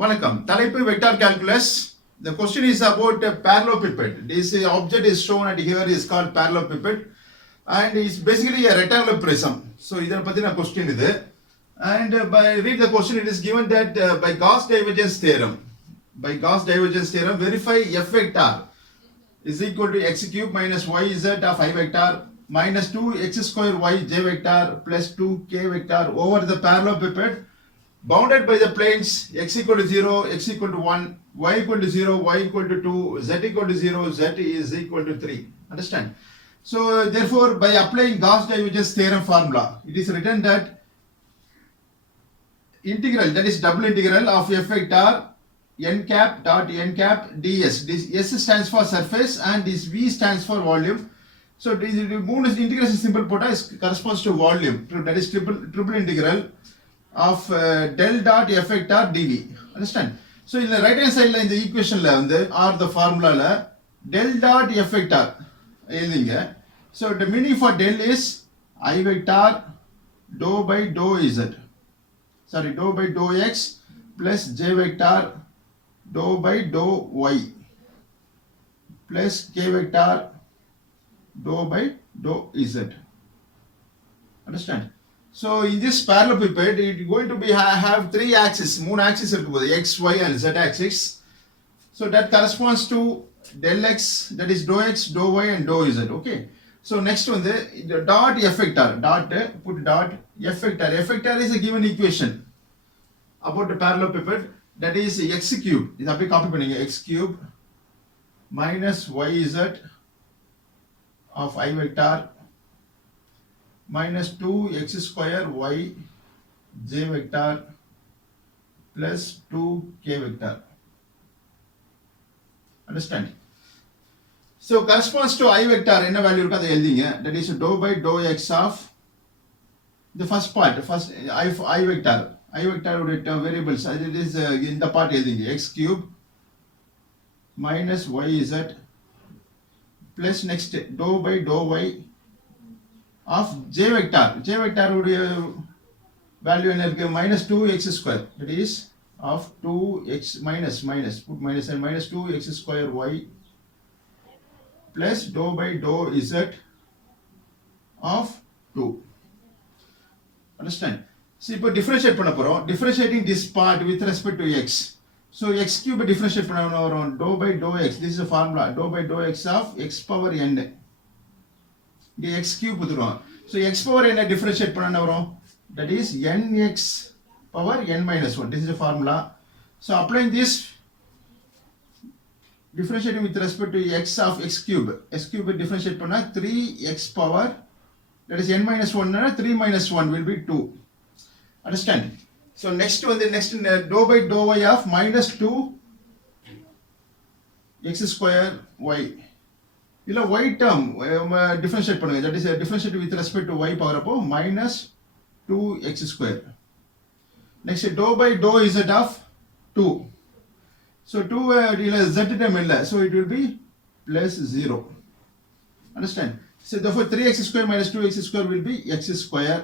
வணக்கம். தலைப்பு vector calculus. The question is about a parallelepiped. This object is shown at here is called parallelepiped and it's basically a rectangular prism. So இதனை பத்தின question இது. And by read the question, it is given that by Gauss divergence theorem, verify f vector is equal to x cube minus yz of I vector minus 2x square y j vector plus 2k vector over the parallelepiped bounded by the planes x equal to 0, x equal to 1, y equal to 0, y equal to 2, z equal to 0, z is equal to 3. Understand? So therefore, by applying Gauss divergence theorem formula, it is written that integral, that is double integral of f vector n cap dot n cap ds. This s stands for surface and this v stands for volume. So this integration symbol corresponds to volume. That is triple integral of del dot f vector dv. Understand? So in the right hand side in the equation or the formula del dot f vector எழுதிங்க. So the meaning for del is I vector dou by dou z. Sorry, dou by dou x plus j vector dou by dou y plus k vector dou by dou z. Understand? So in this parallelepiped, it is going to be have three axes, moon axis x, y and z axis. So that corresponds to del x, that is dou x, dou y and dou z. Okay. So next one, the dot f vector, put dot f vector. F vector is a given equation about the parallelepiped, that is x cube. This is copy panninga, x cube minus yz of I vector minus 2x square y j vector plus 2k vector. Understand? So corresponds to I vector, என்ன value இருக்கோ அதை எழுதிங்க. That is dou by dou x of the first part, I vector உடைய variables, it is in the part எழுதிங்க. X cube minus yz plus next dou by dou y of j vector உடைய value என்ன இருக்கு? minus 2x square, that is of 2x minus put minus and minus 2x square y plus dou by dou z of 2. Understand? So இப்போ differentiate பண்ண போறோம். Differentiating this part with respect to x. So x cube differentiate பண்ண வரோம். dou by dou x, this is a formula, dou by dou x of x power n. இங்க x cube புதுறோம். So x power n differentiate பண்ண வரோம். That is nx power n minus 1. This is a formula. So applying this, differentiating with respect to x of x cube differentiate பண்ணா 3x power, that is n minus 1, 3 minus 1 will be 2. Understand? So next one, the next dou by dou y of minus 2x square y. இல்ல y term differentiate பண்ணுங்க. That is differentiate with respect to y power அப்போ minus 2x square. Next dou by dou z of 2. So 2 z term இல்ல, so it will be plus 0. Understand? So therefore 3x square minus 2x square will be x square.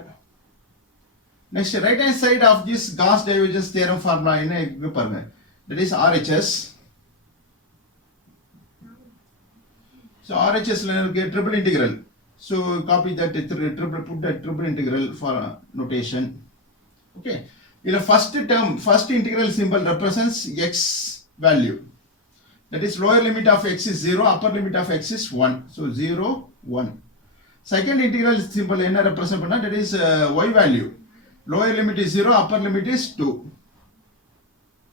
Next right hand side of this Gauss divergence theorem formula என்ன இருக்கு பாருங்க. That is RHS. So RHS ல இருக்கு triple integral. So copy that put that triple integral for notation. Okay. In the first integral symbol represents x value. That is lower limit of x is 0, upper limit of x is 1. So 0, 1. Second integral symbol என்ன represent பண்ணா, that is y value. Lower limit is 0, upper limit is 2.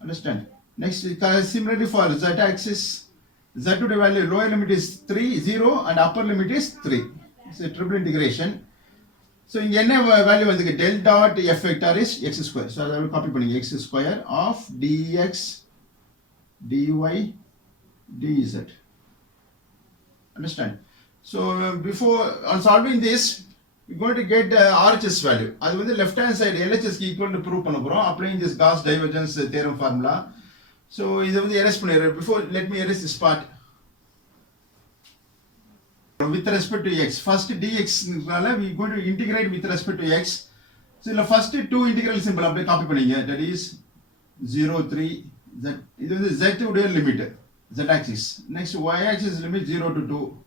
Understand? Next, similarly for z axis, z to the value, lower limit is 3, 0 and upper limit is 3. It's a triple integration. So in என்ன value வந்து del dot f vector is x square. So I will copy பண்ணுங்க, x square of dx dy dz. Understand? So before on solving this, we're going to get RHS value. அது வந்து left hand side LHS equal to prove பண்ண போறோம் applying this Gauss divergence theorem formula. So இதை வந்து erase பண்ணிடுறேன். Before, let me erase this part. With respect to x, first dx we are going to integrate with respect to x. So the first two integral symbol அப்படியே copy பண்ணீங்க. That is 0, 3, z. This is z உடைய limit, z axis. Next y axis limit 0 to 2.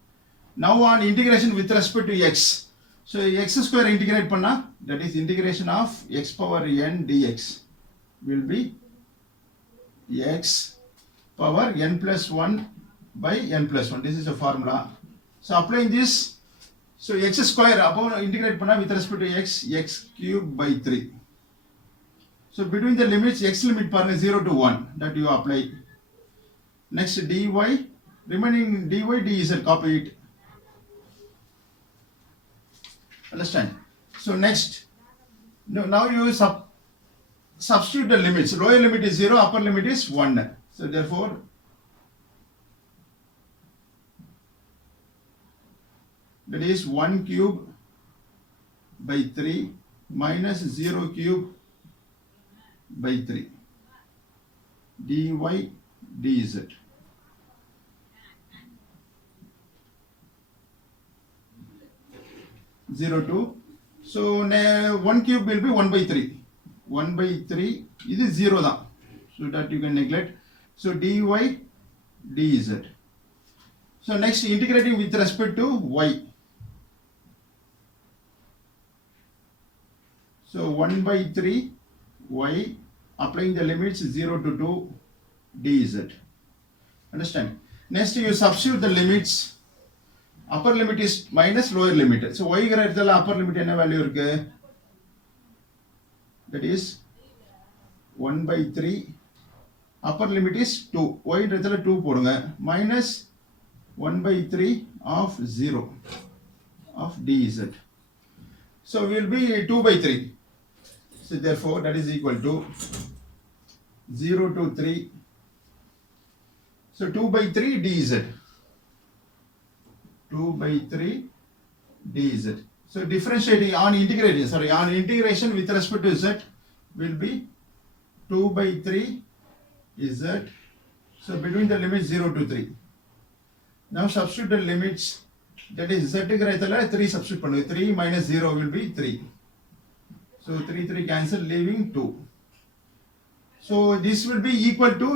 Now on integration with respect to x. So x square integrate panna, that is integration of x power n dx will be x power n plus 1 by n plus 1. This is a formula. So applying this, so x square upon integrate panna with respect to x cube by 3. So between the limits, x limit parna 0 to 1 that you apply. Next dy, remaining dy dz, copy it. Understand? So next, now you substitute the limits. Lower limit is 0, upper limit is 1. So therefore, that is 1 cube by 3 minus 0 cube by 3 dy dz. Zero two. So 1 cube will be 1 by 3. 1 by 3 this is 0 da. So that you can neglect. So dy dz. So next integrating with respect to y. So 1 by 3 y, applying the limits 0 to 2 dz. Understand? Next you substitute the limits. Upper limit is minus lower limit. So y இடத்துல upper limit என்ன value இருக்கு? That is 1 by 3. Upper limit is 2. Y இடத்துல 2 போடுங்க. Minus 1 by 3 of 0 of dz. So will be 2 by 3. So therefore that is equal to 0 to 3. So 2 by 3 dz. 2 by 3 dz. So differentiating on integration with respect to z will be 2 by 3 z. So between the limits 0 to 3. Now substitute the limits, that is z க்கு 3 substitute பண்ணுங்க. 3 minus 0 will be 3. So 3 cancel, leaving 2. So this will be equal to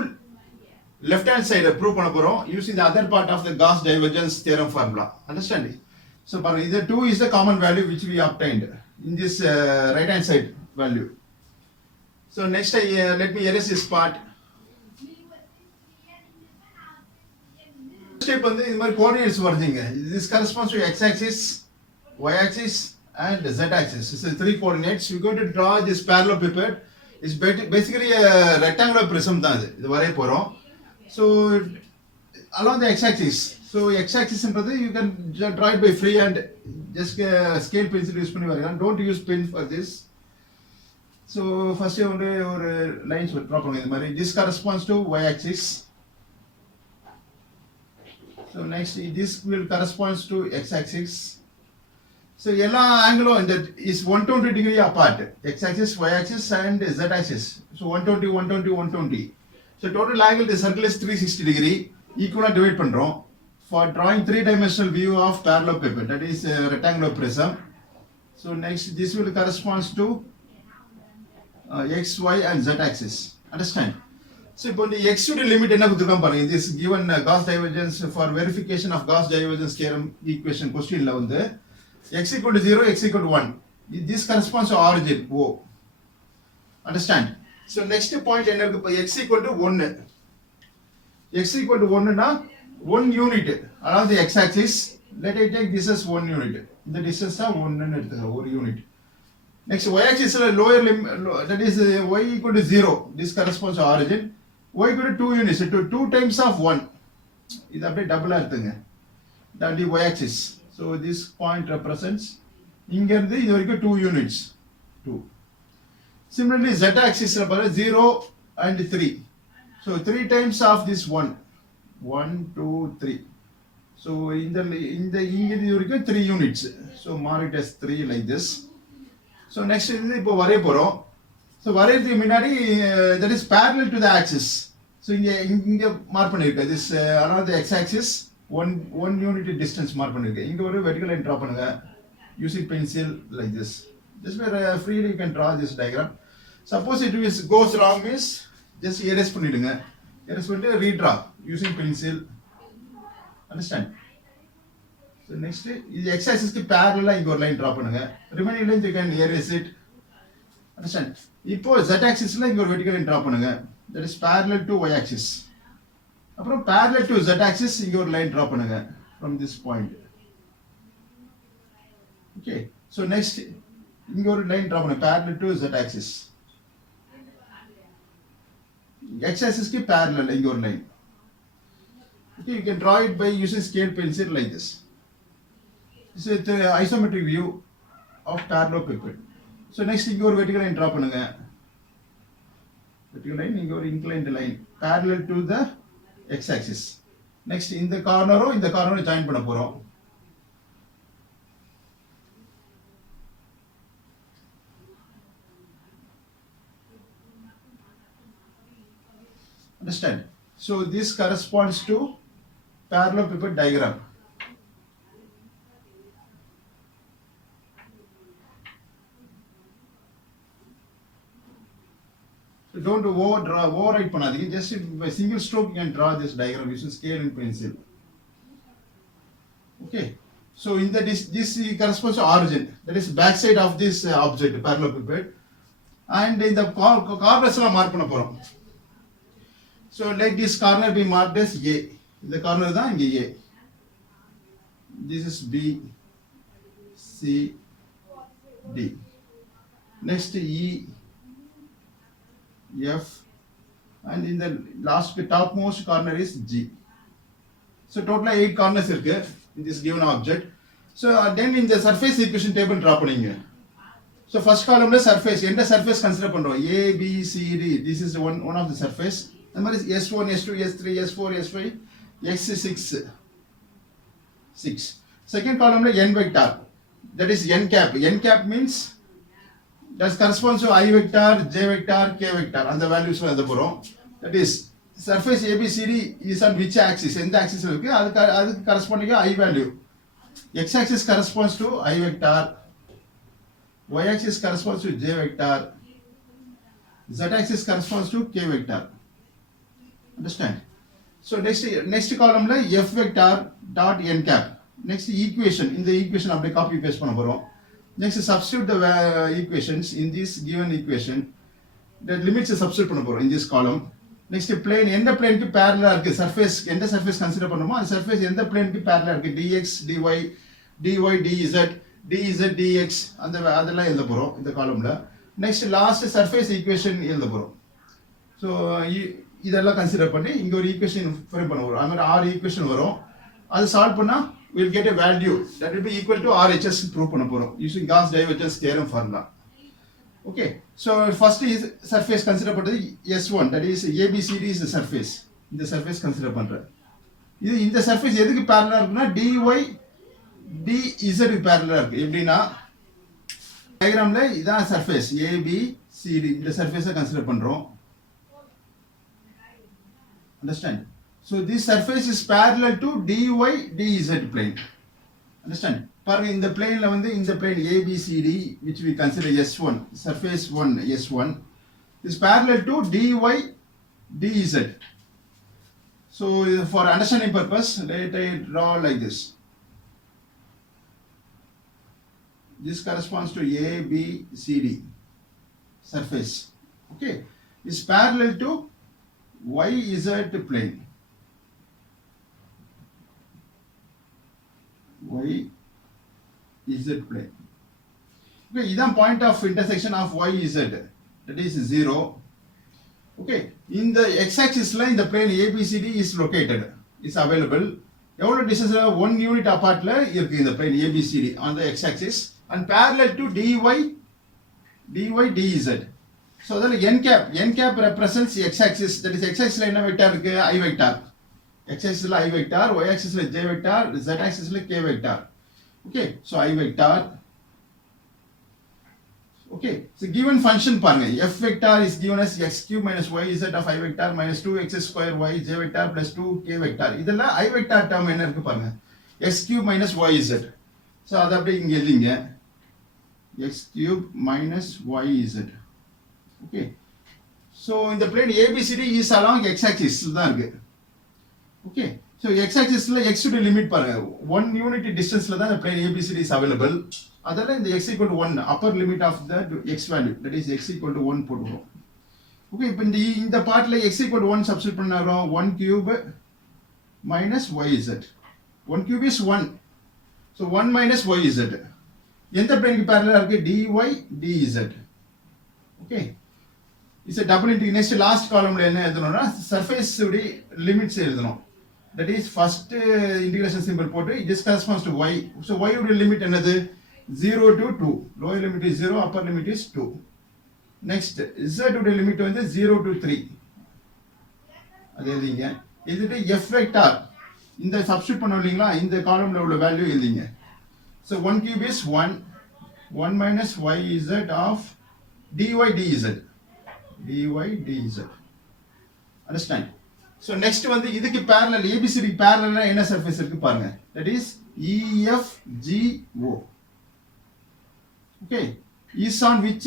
left hand side prove பண்ண போறோம் using the other part of the Gauss divergence theorem formula. Understand? So the 2 is the common value which we obtained in this right hand side value. So next let me erase this part. Step வந்து இந்த மாதிரி coordinates வருதுங்க. This corresponds to x axis, y axis and z axis. This is 3 coordinates. We're going to draw this parallelepiped. It's basically a rectangular prism தான் இது வரைய போறோம். So along the x-axis. So x-axis என்றது you can draw it by free and just scale pencil use பண்ணி வரையலாம். Don't use pen for this. So first வந்து ஒரு lines draw பண்ணுங்க இந்த மாதிரி. This corresponds to y-axis. So next this will corresponds to x-axis. So எல்லா angle is 120 degree apart. X-axis, y-axis and z-axis. So 120, 120, 120. So total angle the circle is 360 degree. Equal divide பண்றோம். For drawing 3-dimensional view of parallelepiped, that is rectangular prism. So next this will corresponds to x, y and z axis. Understand? So இப்போ இந்த x உடைய limit என்ன கொடுத்திருக்கான் பாருங்க. This given Gauss divergence for verification of Gauss divergence theorem equation questionல வந்து x equal to 0, x equal to 1. This corresponds to origin O. Understand? So next point என்ன இருக்கு? x equal to 1. X equal to 1 னா 1 unit along the x axis. Let I take this as 1 unit. இந்த distance தான் 1 ன்னு எடுத்துக்கலாம், 1 unit. Next y axis lower limit, that is y equal to 0. This corresponds to origin. Y equal to 2 units, to 2 times of 1. இது அப்படியே டபுளா எடுத்துங்க. That is y axis. So this point represents இங்க இருந்து இது வரைக்கும் 2 units. 2. Similarly z axis ல பாரு 0 and 3. So 3 times of this 1. 1, 2, 3. So இங்க இது வரைக்கும் 3 units. So mark it as 3 like this. So next இது இப்போ வரைய போறோம். So வரையறதுக்கு முன்னாடி that is parallel to the axis. So இங்க மார்க் பண்ணிருக்கேன். This along the x axis 1 unit distance mark பண்ணிருக்கேன். இங்க ஒரு vertical line draw பண்ணுங்க using pencil like this. Just where freely you can draw this diagram. Suppose it goes wrong means just erase பண்ணிடுங்க. erase பண்ணிட்டு redraw using pencil. Understand? So next இது x axis க்கு parallel இங்க ஒரு line draw பண்ணுங்க. remaining length you can erase it. Understand? இப்போ z axis ல இங்க ஒரு vertical line draw பண்ணுங்க. that is parallel to y axis. அப்புறம் parallel to z axis இங்க ஒரு line draw பண்ணுங்க from this point. Okay, so next இங்க ஒரு line draw பண்ணுங்க parallel to z axis. x axis க்கு parallel இங்க ஒரு line. Okay, you can draw it by using scale pencil like this. This is the isometric view of parallelepiped. So next இங்க ஒரு vertical line draw பண்ணுங்க. vertical line இங்க ஒரு inclined line parallel to the x axis. next இந்த கார்னரும் இந்த கார்னரும் join பண்ண போறோம். Understand? So this corresponds to parallelepiped diagram. So don't overwrite பண்ணாதீங்க. Just by single stroke you can draw this diagram using scale and pencil. Okay. So in the this corresponds to origin. That is back side of this object parallelepiped. And in the corners la mark பண்ண போறோம். So let this corner be marked as A. இந்த corner தான் இங்க A. This is B, C, D. Next E, F, and in the last topmost corner is G. So total 8 corners இருக்கு in this given object. So then in the surface equation table draw பண்ணுங்க. So first column la surface எந்த surface consider பண்றோம் A, B, C, D. This is one of the surface. Number is S1, S2, S3, S4, S5, X6. 6. Second column la n vector. That is n cap. N cap means that corresponds to I vector, J vector, K vector. And the values la edha porom. That is surface ABCD is on which axis? எந்த axis இருக்கு? அதுக்கு corresponding I value. X axis corresponds to I vector. Y axis corresponds to J vector. Z axis corresponds to K vector. Understand? So next column la F vector dot n cap. Next equation, in the equation அப்படியே copy paste பண்ண போறோம். Next substitute the equations in this given equation. The limits substitute பண்ண போறோம் in this column. Next plane எந்த plane க்கு parallel இருக்கு surface எந்த surface consider பண்ணுமோ அந்த surface எந்த plane க்கு parallel இருக்கு dx dy dy dz dz dx அதெல்லாம் எழுத போறோம் இந்த columnல. Next last surface equation எழுத போறோம். So இதெல்லாம் கன்சிடர் பண்ணி இங்க ஒரு ஈக்குவேஷன் ஃப்ரேம் பண்ண வரும். அந்த 6 ஈக்குவேஷன் வரும். அது சால்வ் பண்ணா we'll get a value that will be equal to RHS prove பண்ண போறோம் using Gauss divergence theorem formula. Okay, so first is surface consider பண்றது S1, that is ABCD is the surface. இந்த surface consider பண்றேன். இது இந்த surface எதுக்கு parallel இருக்குன்னா dy dz க்கு parallel இருக்கு. எப்படின்னா டயகிராம்ல இதான் surface ABCD இந்த surface கன்சிடர் பண்றோம். Understand? So this surface is parallel to dy dz plane. Understand? பாருங்க இந்த பிளேன்ல வந்து இந்த plane ABCD which we consider S1, surface 1 S1 is parallel to dy dz. So for understanding purpose let I draw like this. This corresponds to ABCD surface. Okay, is parallel to YZ plane. YZ plane. Okay, idan point of intersection of YZ. That is 0. Okay, in the x-axis line, the plane ABCD is located. It's available. எவ்வளவு distance 1 unit apart la இருக்கு இந்த plane ABCD on the x-axis and parallel to dy dz. So then n cap represents x-axis. That is x-axis la என்ன vector இருக்கு I vector. x-axis la I vector, y-axis la j vector, z-axis la k vector. Okay, so I vector. Okay, so given function பாருங்க f vector is given as x cube minus yz of I vector minus 2x square y j vector plus 2k vector. இதெல்லாம் I vector term என்ன இருக்கு பாருங்க x cube minus yz. So அத அப்படியே இங்க எழுதிங்க x cube minus yz. Okay, So in the plane ABCD is along x-axis தான் இருக்கு. Okay. So x-axis ல x உடைய லிமிட் பாருங்க 1 யூனிட் டிஸ்டன்ஸ்ல தான் இந்த plane ABCD is available. அதனால இந்த x equal to 1 upper limit of the x value, that is x equal to 1 போடுறோம். Okay, இப்போ இந்த பார்ட்ல x equal to 1 சப்ஸ்டிட்யூட் பண்ணறோம் 1 cube minus yz. 1 cube is 1. So 1 minus yz. எந்த பிளேனுக்கு parallel இருக்கு dy dz. Okay. It's a double integral. Next last column என்ன எழுதணும்னா surface உடைய லிமிட்ஸ் எழுதணும். That is first integration symbol போட்டு this corresponds to y. So y உடைய limit என்னது 0 to 2. Lower limit is 0, upper limit is 2. Next z உடைய limit வந்து 0 to 3. அது எழுதிங்க. இதுட்டு f vector இந்த சப்ஸ்டிட்யூட் பண்ணோம் இல்லீங்களா இந்த காலம்ல உள்ள வேல்யூ எழுதிங்க. So 1 cube is 1 minus yz of dy dz. dy dz. Understand? So next வந்து இதுக்கு parallel ABCD parallel என்ன surface இருக்கு பாருங்க. That is EFGO. Okay. Is on which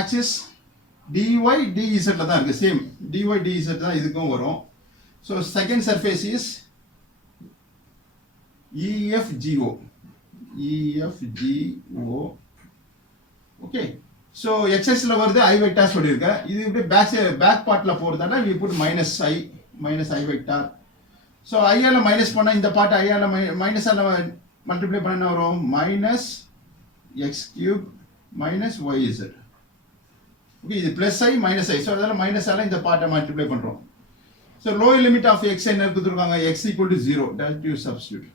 axis? dy dz ல தான் இருக்கு. Same. dy dz தான் இதுக்கும் வரும். So second surface is EFGO. EFGO. Okay. So x-axis ல வருது I vector சொல்லிருக்கேன். இது இப்படி பேக் பார்ட்ல போறதால we put minus I vector. So I ஆல மைனஸ் பண்ணா இந்த பார்ட் I ஆல மைனஸ் ஆல மல்டிப்ளை பண்ணா வரும் minus x cube minus yz. Okay, இது plus I minus I. So அதனால மைனஸ் ஆல இந்த பார்ட்டை மல்டிப்ளை பண்றோம். So lower limit of x என்ன கொடுத்திருக்காங்க x equal to 0. That you substitute.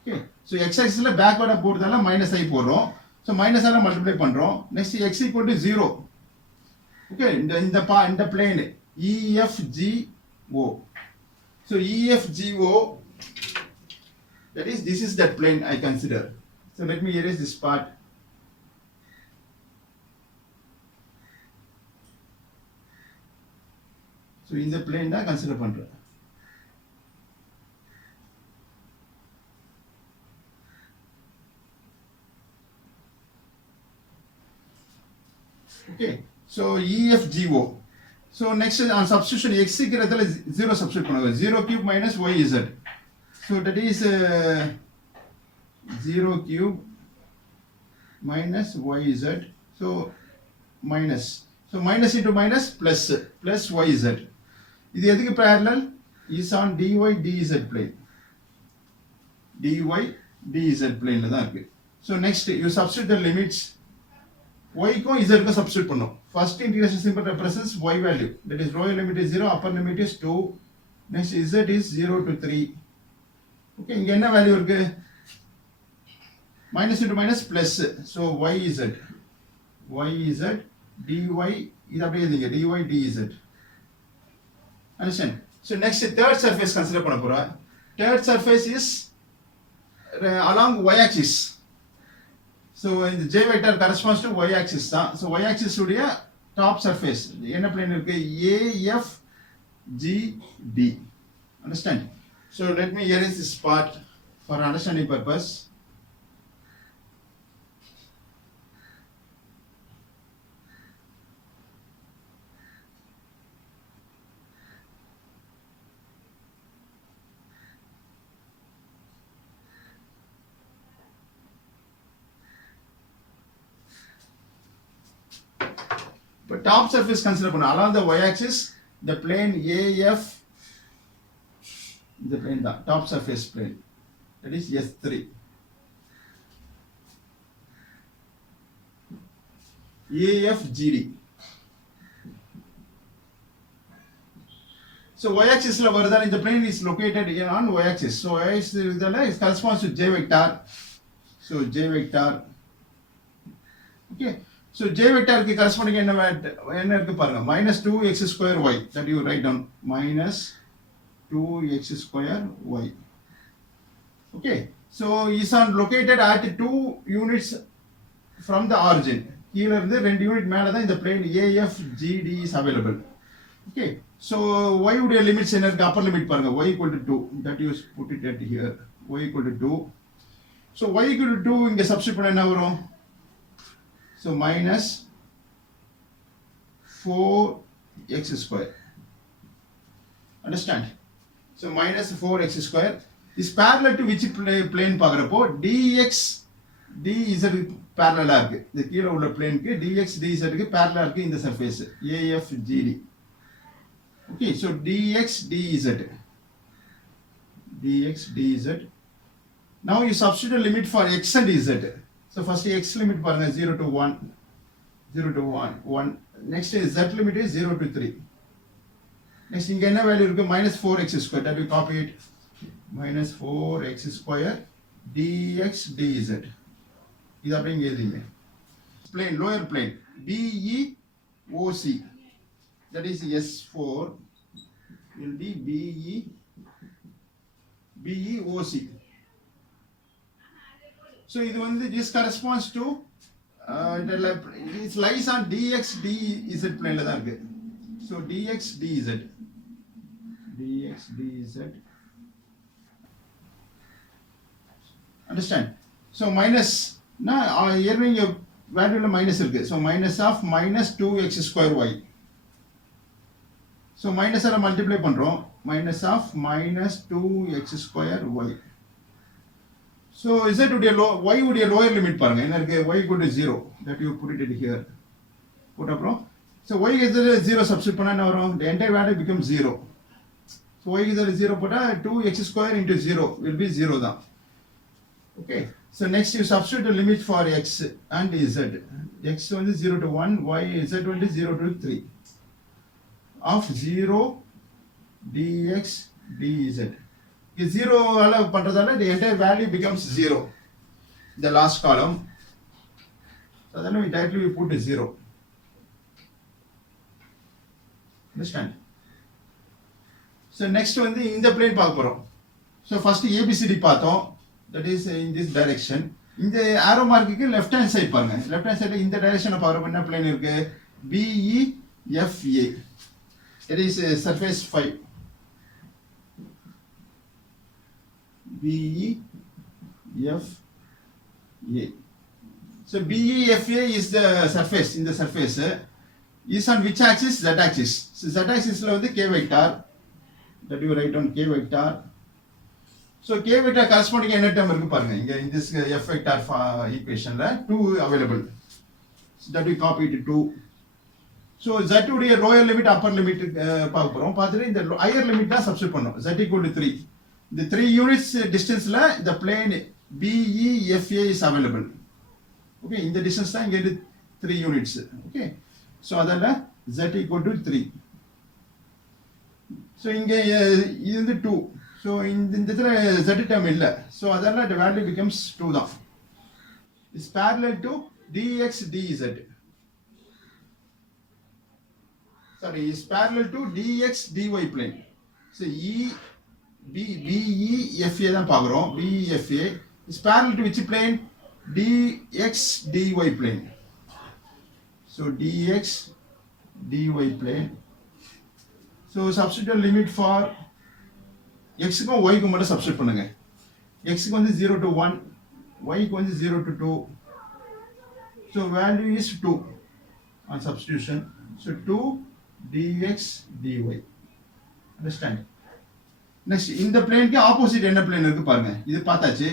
Okay. So x-axis ல பேக்வர்டா போறதால minus I போடுறோம். So minus ஆல மல்டிப்ளை பண்றோம். Next x equal to 0. Okay, இந்த plane EFGO. So EFGO, that is this is that plane I consider. So let me erase this part. So in the plane தான் consider பண்றேன். Okay, so EFGO. So next on substitution x க்கு இடத்துல 0 substitute பண்ணுங்க. 0 cube minus yz. So that is 0 cube minus yz. So minus. So minus into minus plus yz. இது எதுக்கு parallel? Is on dy dz plane. dy dz plane ல தான் இருக்கு. So next you substitute the limits. Y க்கும் z க்கும் substitute பண்ணும். First integration symbol represents y value. That is lower limit is 0, upper limit is 2. Next z is 0 to 3. Okay, இங்க என்ன value இருக்கு? Minus into minus plus. So yz dy இது அப்படியே எழுதுங்க dy dz. Understand? So next third surface consider பண்ண போறோம். Third surface is along y axis. So இந்த j vector corresponds to y axis தான். So y axis உடைய top surface என்ன plane இருக்கு AFGD. Understand? So let me erase this part for understanding purpose. But top surface consider பண்ண along the y axis the plane AF the plane the top surface plane, that is S3. AFGD. So y axis la varudhan the plane is located on y axis. So y axis it corresponds to j vector. So j vector. Okay. So j vector ki corresponding என்ன இருக்கு பாருங்க minus 2x square y, that you write down minus 2x square y. Okay, so is on located at 2 units from the origin. கீழ இருந்து 2 unit மேல தான் இந்த plane AFGD is available. Okay, so y உடைய limits என்ன இருக்கு? upper limit பாருங்க y equal to 2, that you put it at here, y equal to 2. So y equal to 2 இங்க சப்ஸ்டிட்யூட் பண்ணா என்ன வரும்? So minus 4x square. Understand? So minus 4x square is parallel to which plane பார்க்கறப்போ dx dz parallel இருக்கு. இந்த கீழ உள்ள பிளேனுக்கு dx dz க்கு parallel இருக்கு இந்த surface AFGD. Okay, so dx dz. dx dz. Now you substitute a limit for x and z. So first x limit பாருங்க 0 to 1. 0 to 1. 1. Next is z limit is 0 to 3. Next இங்க என்ன value இருக்கு minus 4x square. That we copy it. Minus 4x square dx dz. இது அப்படியே இங்க எழுதிங்க. Plane, lower plane. BEOC. That is S4 will be BEOC. So இது வந்து this corresponds to it lies on dx dz plane ல தான் இருக்கு. So dx dz. Understand? So minus na ஏற்கனவே இங்க வேல்யூல மைனஸ் இருக்கு. So minus of minus 2x square y. So minus ஆல multiply பண்றோம். Minus of minus 2x square y. So z உடைய y உடைய lower limit பாருங்க. என்ன இருக்கு? y equal to 0. That you put it here. Put அப்புறம் so y is 0 substitute பண்ணா என்ன வரும்? The entire value becomes 0. So y is 0 போட்டா 2x square into 0 will be 0 தான். Okay. So next you substitute the limit for x and z. X வந்து 0 to 1, y z வந்து 0 to 3. Of 0 dx dz. If 0 ஆல பண்றதால the entire value becomes 0. The last column. So then we directly put 0. Understand? So next வந்து இந்த plane பார்க்க போறோம். So first ABCD பார்த்தோம். That is in this direction. இந்த arrow markக்கு left hand side பாருங்க. Left hand side இந்த direction பார்க்கறப்ப என்ன plane இருக்கு? BEFA. It is surface 5. BEFA. So BEFA is the surface. In the surface is on which axis? Z axis. So Z axis ல வந்து k vector. That you write on k vector. So k vector corresponding என்ன term இருக்கு பாருங்க. இங்க in this f vector equation ல 2 available. So that we copy it to 2. So z உடைய lower limit upper limit பார்க்க போறோம். பார்த்துட்டு இந்த higher limit தான் substitute பண்ணோம். Z equal to 3. The 3 units distance ல the plane BEFA is available. Okay, இந்த distance தான் இங்க 3 units. Okay. So அதனால z equal to 3. So இங்க இது வந்து 2. So இந்த இடத்துல z term இல்ல. So அதனால the value becomes 2 தான். Is parallel to dx dz. Sorry, is parallel to dx dy plane. So BEFA தான் பார்க்குறோம். BEFA is parallel to which plane? dx dy plane. So dx dy plane. So substitute limit for x க்கும் y க்கும் மட்டும் substitute பண்ணுங்க. x க்கு வந்து 0 to 1, y க்கு வந்து 0 to 2. So value is 2 on substitution. So 2 dx dy. Understand? Next இந்த பிளேனுக்கு opposite என்ன பிளேன் இருக்கு பாருங்க. இது பார்த்தாச்சு.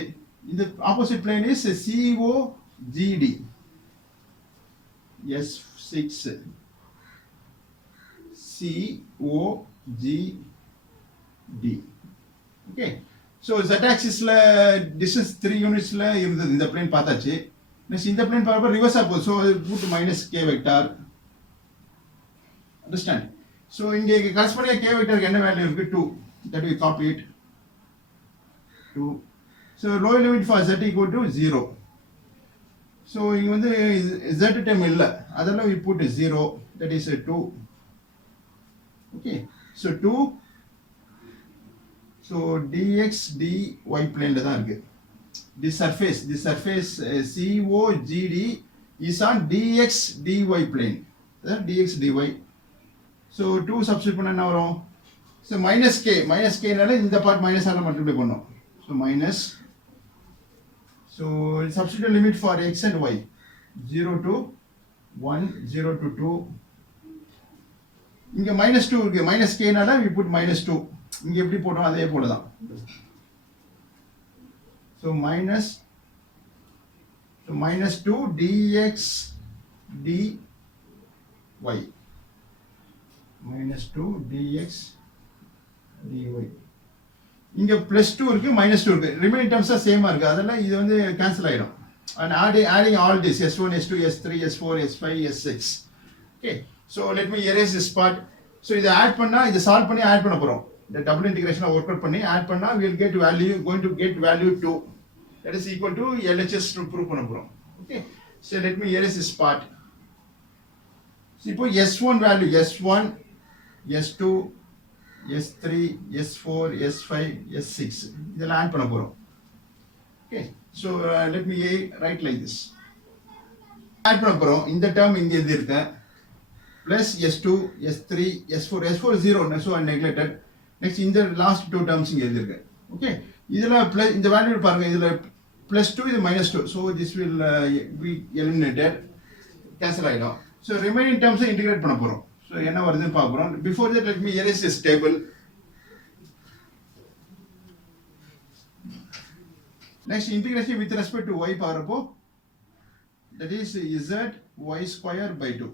இந்த opposite plane is COGD. S6 COGD. Okay. So z axis ல distance 3 units ல இருந்தது. இந்த பிளேன் பார்த்தாச்சு. Next இந்த பிளேன் பார்ப்ப ரிவர்ஸ் ஆகும். So put minus k vector. Understand? So இங்க corresponding k vector என்ன வேல்யூ இருக்கு? 2. That we copy it. 2. So lower limit for z equal to 0. So இங்க வந்து z term இல்ல. அதனால we put 0. That is 2. Okay. So 2. So dx dy plane ல தான் இருக்கு. This surface COGD is on dx dy plane. dx dy. So 2 substitute பண்ணா என்ன வரும்? So minus k னால இந்த பார்ட் மைனஸ் ஆல மல்டிப்ளை பண்ணோம். So minus. So substitute limit for x and y 0 to 1, 0 to 2. இங்கே -2 இருக்குது, மைனஸ் கேனால we put -2. இங்கே எப்படி போட்டோம் அதே போல தான். So -2 dx dy. -2 dx dy. இங்கே +2 இருக்குது, -2 இருக்குது. ரிமைனிங் டேர்ம்ஸாக சேமாக இருக்குது. அதெல்லாம் இது வந்து கேன்சல் ஆகிடும். And adding all this s1, s2, s3, s4, s5, s6. Okay, so let me erase this part. So இதை ஆட் பண்ணா, இதை சால்வ் பண்ணி ஆட் பண்ண போகிறோம். இந்த டபுள் இன்டிகிரேஷனை ஒர்க் அவுட் பண்ணி ஆட் பண்ணா we will get value, going to get value 2. That is equal to LHS prove பண்ண போகிறோம். Okay, so let me erase this part. So இப்போ s1 value, s1, s2, s3, s4, s5, s6 இதெல்லாம் add பண்ண போகிறோம். Okay, so let me write like this. Add பண்ண போகிறோம். இந்த term இங்கே எழுதியிருக்கேன். Plus s2, s3, s4, s4 is 0, so I neglected. Next இந்த last two terms இங்கே எழுதியிருக்கேன். Okay, இதில் plus இந்த வேல்யூ பாருங்க, இதில் +2 இது -2, so this will be eliminated, cancel ஆகிடும். So remaining terms integrate பண்ண போகிறோம். So என்ன வருதுன்னு பார்க்குறோம். Before that let me erase this table. Next integration with respect to y பார்ப்போ, that is z y square by 2.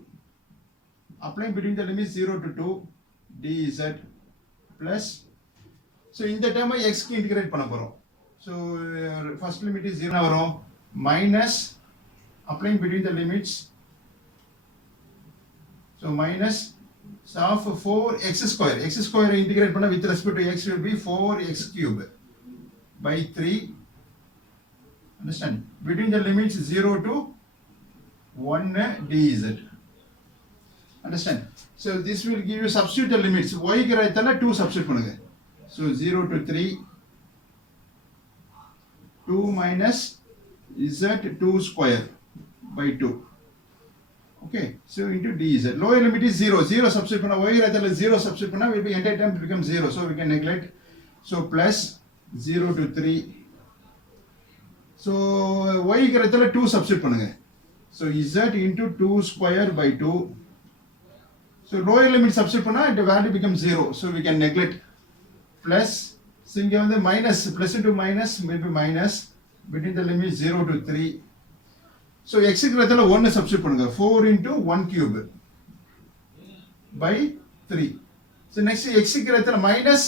Applying between the limits 0 to 2 dz plus, so இந்த term x க்கு integrate பண்ண போறோம். So first limit is 0 வரும், minus applying between the limits, so minus of 4x square. X square integrate பண்ண with respect to x will be 4x cube by 3. Understand? Between the limits 0 to 1 dz. Understand? So this will give you substitute the limits. Y க்கு ரைட்ல 2 substitute பண்ணுங்க. So 0 to 3, 2 minus z 2 square by 2. Okay, so into dz. Lower limit is 0. 0 substitute பண்ணா, y ரைட்ல 0 substitute பண்ணா will be entire term become 0. So we can neglect. So plus 0 to 3. So y க்கு ரைட்ல 2 substitute பண்ணுங்க. So z into 2 square by 2. So lower limit substitute பண்ணா the value becomes 0. So we can neglect. Plus, so இங்க வந்து minus, plus into minus will be minus between the limits 0 to 3. So x க்கு ரைட்ல 1 substitute பண்ணுங்க. 4 into 1 cube by 3. So next x க்கு ரைட்ல minus,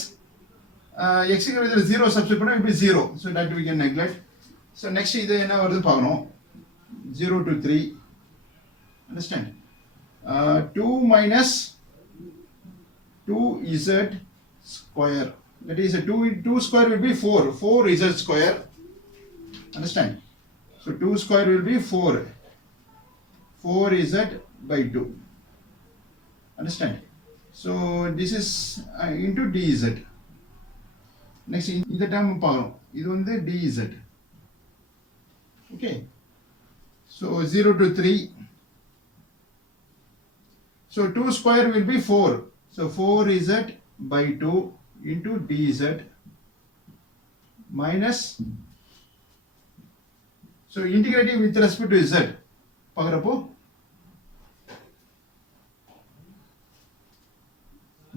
x க்கு ரைட்ல 0 substitute பண்ணா will be 0. So that we can neglect. So next இது என்ன வருது பார்க்கணும். 0 to 3. Understand? 2 minus 2z square. That is 2 square will be 4. 4z square. Understand? So 2 square will be 4. 4z by 2. Understand? So this is into dz. Next இந்த term பார்க்கணும். இது வந்து dz. Okay. So 0 to 3. So 2 square will be 4. So 4z by 2 into dz minus, so integrating with respect to z. பார்க்கறப்போ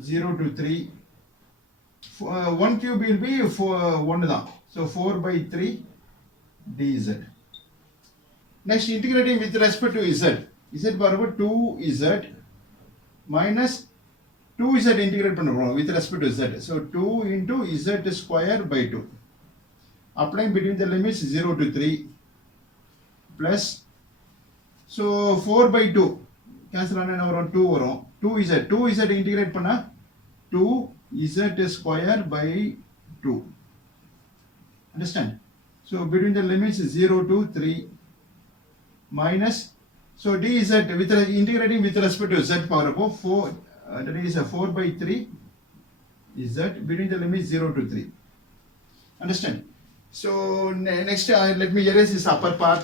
0 to 3. 1 cube will be 1 தான். So 4 by 3 dz. Next integrating with respect to z. Z பார்க்கறப்போ 2z minus 2z integrate பண்ண போறோம் with respect to z. So 2 into z square by 2. Applying between the limits 0 to 3 plus, so 4 by 2 cancel ஆனா என்ன வரும், 2 வரும். 2z integrate பண்ணா 2z square by 2. Understand? So between the limits 0 to 3 minus, so dz with integrating with respect to z பார்க்கறப்போ 4, that is 4 by 3 z between the limits 0 to 3. Understand? So next let me erase this upper part.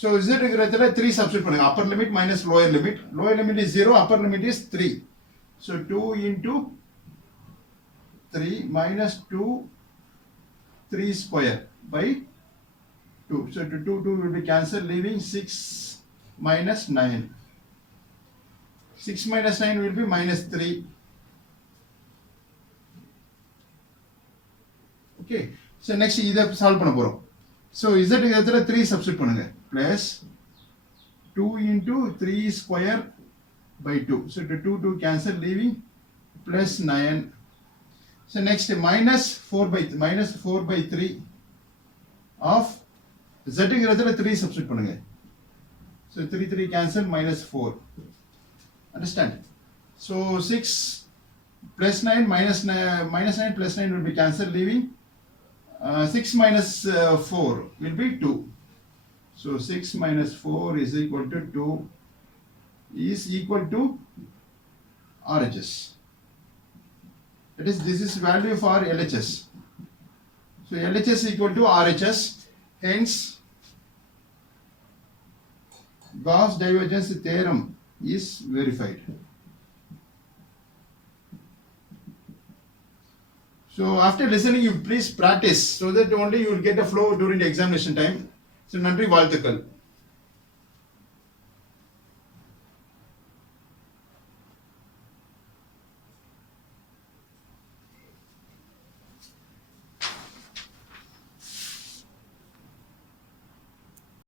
So z க்குறதுல 3 substitute பண்ணுங்க. Upper limit minus lower limit. Lower limit is 0, upper limit is 3. So 2 into 3 minus 2 3 square by 2. So 2 will be cancelled, leaving 6 minus 9. 6 minus 9 will be minus 3. Okay. So next இதை solve பண்ண போறோம். So z இடத்துல 3 substitute பண்ணுங்க. Plus 2 into 3 square by 2. So 2 cancel, leaving plus 9. So next minus 4 by 3 of z இடத்துல 3 substitute பண்ணுங்க. So 3 cancel, minus 4. Understand? So 6 plus 9 minus 9 plus 9 will be cancelled, leaving 6 minus 4 will be 2. So 6 minus 4 is equal to 2 is equal to RHS. That is, this is value for LHS. So LHS equal to RHS. Hence, Gauss divergence theorem is verified. So after listening, you please practice so that only you will get a flow during the examination time. So நன்றி வாழ்த்துக்கள்.